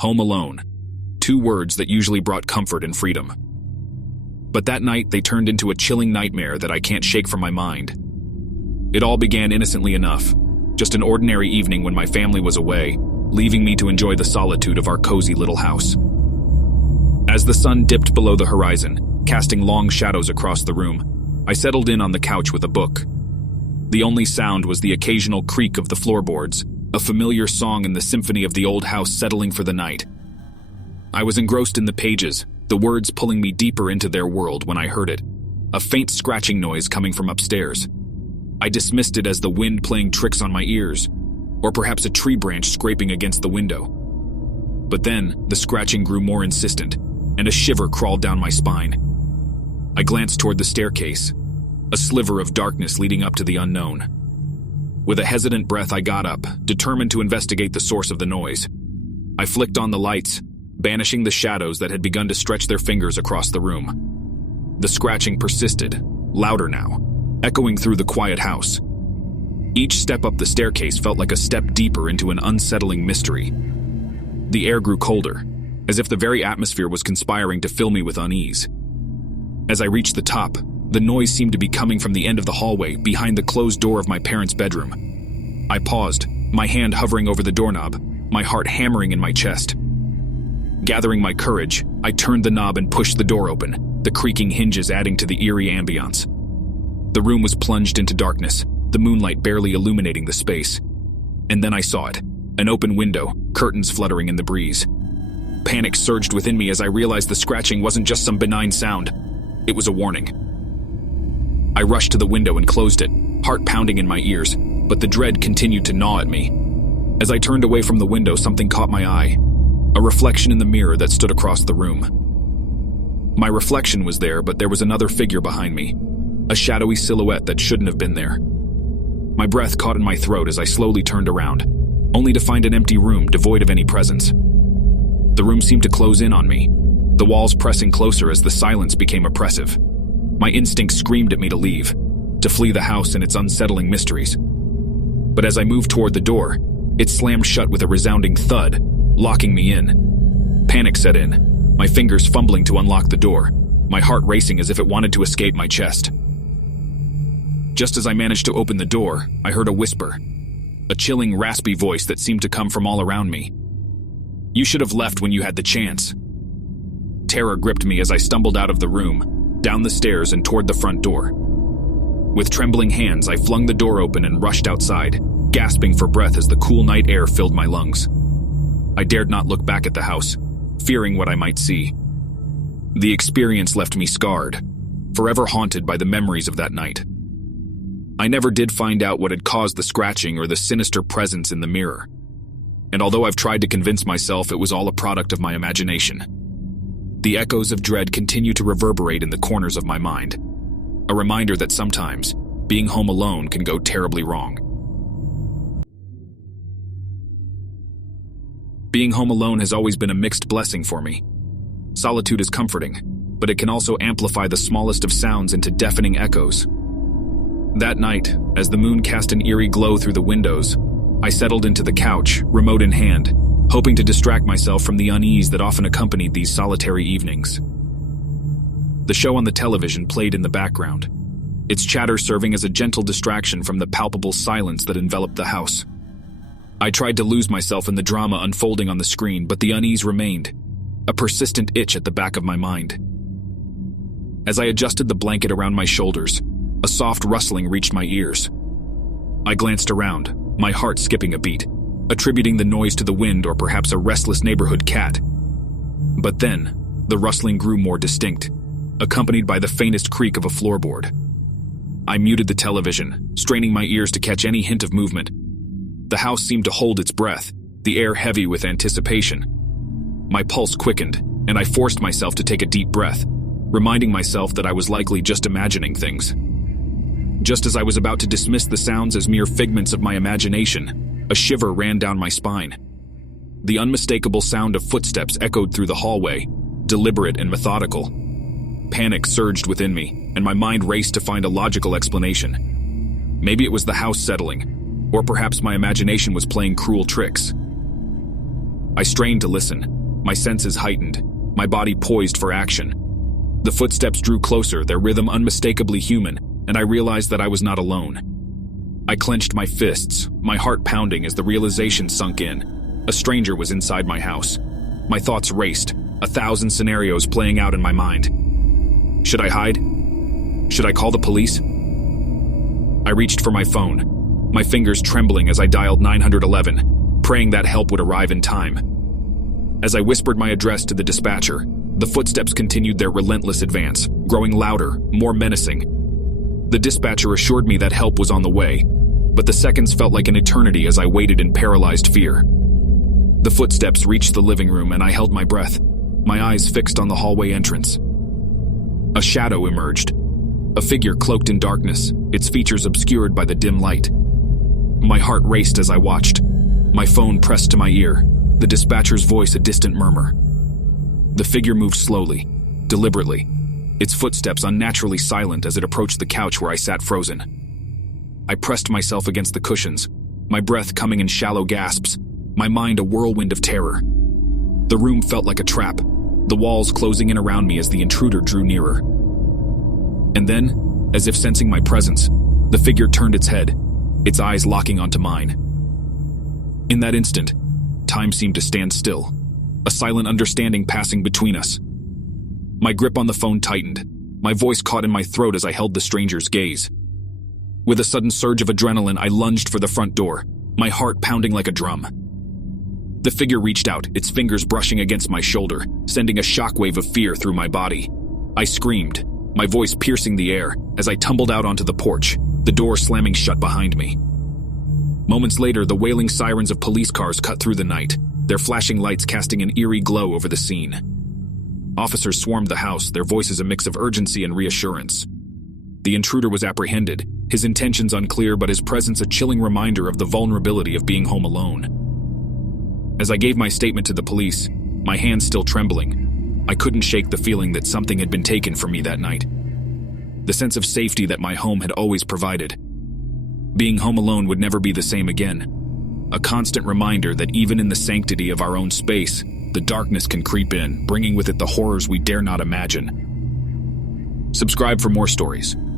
Home alone. 2 words that usually brought comfort and freedom. But that night, they turned into a chilling nightmare that I can't shake from my mind. It all began innocently enough, just an ordinary evening when my family was away, leaving me to enjoy the solitude of our cozy little house. As the sun dipped below the horizon, casting long shadows across the room, I settled in on the couch with a book. The only sound was the occasional creak of the floorboards, a familiar song in the symphony of the old house settling for the night. I was engrossed in the pages, the words pulling me deeper into their world when I heard it, a faint scratching noise coming from upstairs. I dismissed it as the wind playing tricks on my ears, or perhaps a tree branch scraping against the window. But then, the scratching grew more insistent, and a shiver crawled down my spine. I glanced toward the staircase, a sliver of darkness leading up to the unknown. With a hesitant breath, I got up, determined to investigate the source of the noise. I flicked on the lights, banishing the shadows that had begun to stretch their fingers across the room. The scratching persisted, louder now, echoing through the quiet house. Each step up the staircase felt like a step deeper into an unsettling mystery. The air grew colder, as if the very atmosphere was conspiring to fill me with unease. As I reached the top, the noise seemed to be coming from the end of the hallway behind the closed door of my parents' bedroom. I paused, my hand hovering over the doorknob, my heart hammering in my chest. Gathering my courage, I turned the knob and pushed the door open, the creaking hinges adding to the eerie ambiance. The room was plunged into darkness, the moonlight barely illuminating the space. And then I saw it, an open window, curtains fluttering in the breeze. Panic surged within me as I realized the scratching wasn't just some benign sound. It was a warning. I rushed to the window and closed it, heart pounding in my ears, but the dread continued to gnaw at me. As I turned away from the window, something caught my eye, a reflection in the mirror that stood across the room. My reflection was there, but there was another figure behind me, a shadowy silhouette that shouldn't have been there. My breath caught in my throat as I slowly turned around, only to find an empty room devoid of any presence. The room seemed to close in on me, the walls pressing closer as the silence became oppressive. My instinct screamed at me to leave, to flee the house and its unsettling mysteries. But as I moved toward the door, it slammed shut with a resounding thud, locking me in. Panic set in, my fingers fumbling to unlock the door, my heart racing as if it wanted to escape my chest. Just as I managed to open the door, I heard a whisper, a chilling, raspy voice that seemed to come from all around me. "You should have left when you had the chance." Terror gripped me as I stumbled out of the room, down the stairs and toward the front door. With trembling hands, I flung the door open and rushed outside, gasping for breath as the cool night air filled my lungs. I dared not look back at the house, fearing what I might see. The experience left me scarred, forever haunted by the memories of that night. I never did find out what had caused the scratching or the sinister presence in the mirror. And although I've tried to convince myself it was all a product of my imagination, the echoes of dread continue to reverberate in the corners of my mind, a reminder that sometimes being home alone can go terribly wrong. Being home alone has always been a mixed blessing for me. Solitude is comforting, but it can also amplify the smallest of sounds into deafening echoes. That night, as the moon cast an eerie glow through the windows, I settled into the couch, remote in hand, hoping to distract myself from the unease that often accompanied these solitary evenings. The show on the television played in the background, its chatter serving as a gentle distraction from the palpable silence that enveloped the house. I tried to lose myself in the drama unfolding on the screen, but the unease remained, a persistent itch at the back of my mind. As I adjusted the blanket around my shoulders, a soft rustling reached my ears. I glanced around, my heart skipping a beat, attributing the noise to the wind or perhaps a restless neighborhood cat. But then, the rustling grew more distinct, accompanied by the faintest creak of a floorboard. I muted the television, straining my ears to catch any hint of movement. The house seemed to hold its breath, the air heavy with anticipation. My pulse quickened, and I forced myself to take a deep breath, reminding myself that I was likely just imagining things. Just as I was about to dismiss the sounds as mere figments of my imagination, a shiver ran down my spine. The unmistakable sound of footsteps echoed through the hallway, deliberate and methodical. Panic surged within me, and my mind raced to find a logical explanation. Maybe it was the house settling, or perhaps my imagination was playing cruel tricks. I strained to listen, my senses heightened, my body poised for action. The footsteps drew closer, their rhythm unmistakably human, and I realized that I was not alone. I clenched my fists, my heart pounding as the realization sunk in. A stranger was inside my house. My thoughts raced, 1,000 scenarios playing out in my mind. Should I hide? Should I call the police? I reached for my phone, my fingers trembling as I dialed 911, praying that help would arrive in time. As I whispered my address to the dispatcher, the footsteps continued their relentless advance, growing louder, more menacing. The dispatcher assured me that help was on the way, but the seconds felt like an eternity as I waited in paralyzed fear. The footsteps reached the living room and I held my breath, my eyes fixed on the hallway entrance. A shadow emerged, a figure cloaked in darkness, its features obscured by the dim light. My heart raced as I watched, my phone pressed to my ear, the dispatcher's voice a distant murmur. The figure moved slowly, deliberately, its footsteps unnaturally silent as it approached the couch where I sat frozen. I pressed myself against the cushions, my breath coming in shallow gasps, my mind a whirlwind of terror. The room felt like a trap, the walls closing in around me as the intruder drew nearer. And then, as if sensing my presence, the figure turned its head, its eyes locking onto mine. In that instant, time seemed to stand still, a silent understanding passing between us. My grip on the phone tightened, my voice caught in my throat as I held the stranger's gaze. With a sudden surge of adrenaline, I lunged for the front door, my heart pounding like a drum. The figure reached out, its fingers brushing against my shoulder, sending a shockwave of fear through my body. I screamed, my voice piercing the air, as I tumbled out onto the porch, the door slamming shut behind me. Moments later, the wailing sirens of police cars cut through the night, their flashing lights casting an eerie glow over the scene. Officers swarmed the house, their voices a mix of urgency and reassurance. The intruder was apprehended, his intentions unclear, but his presence a chilling reminder of the vulnerability of being home alone. As I gave my statement to the police, my hands still trembling, I couldn't shake the feeling that something had been taken from me that night. The sense of safety that my home had always provided. Being home alone would never be the same again. A constant reminder that even in the sanctity of our own space, the darkness can creep in, bringing with it the horrors we dare not imagine. Subscribe for more stories.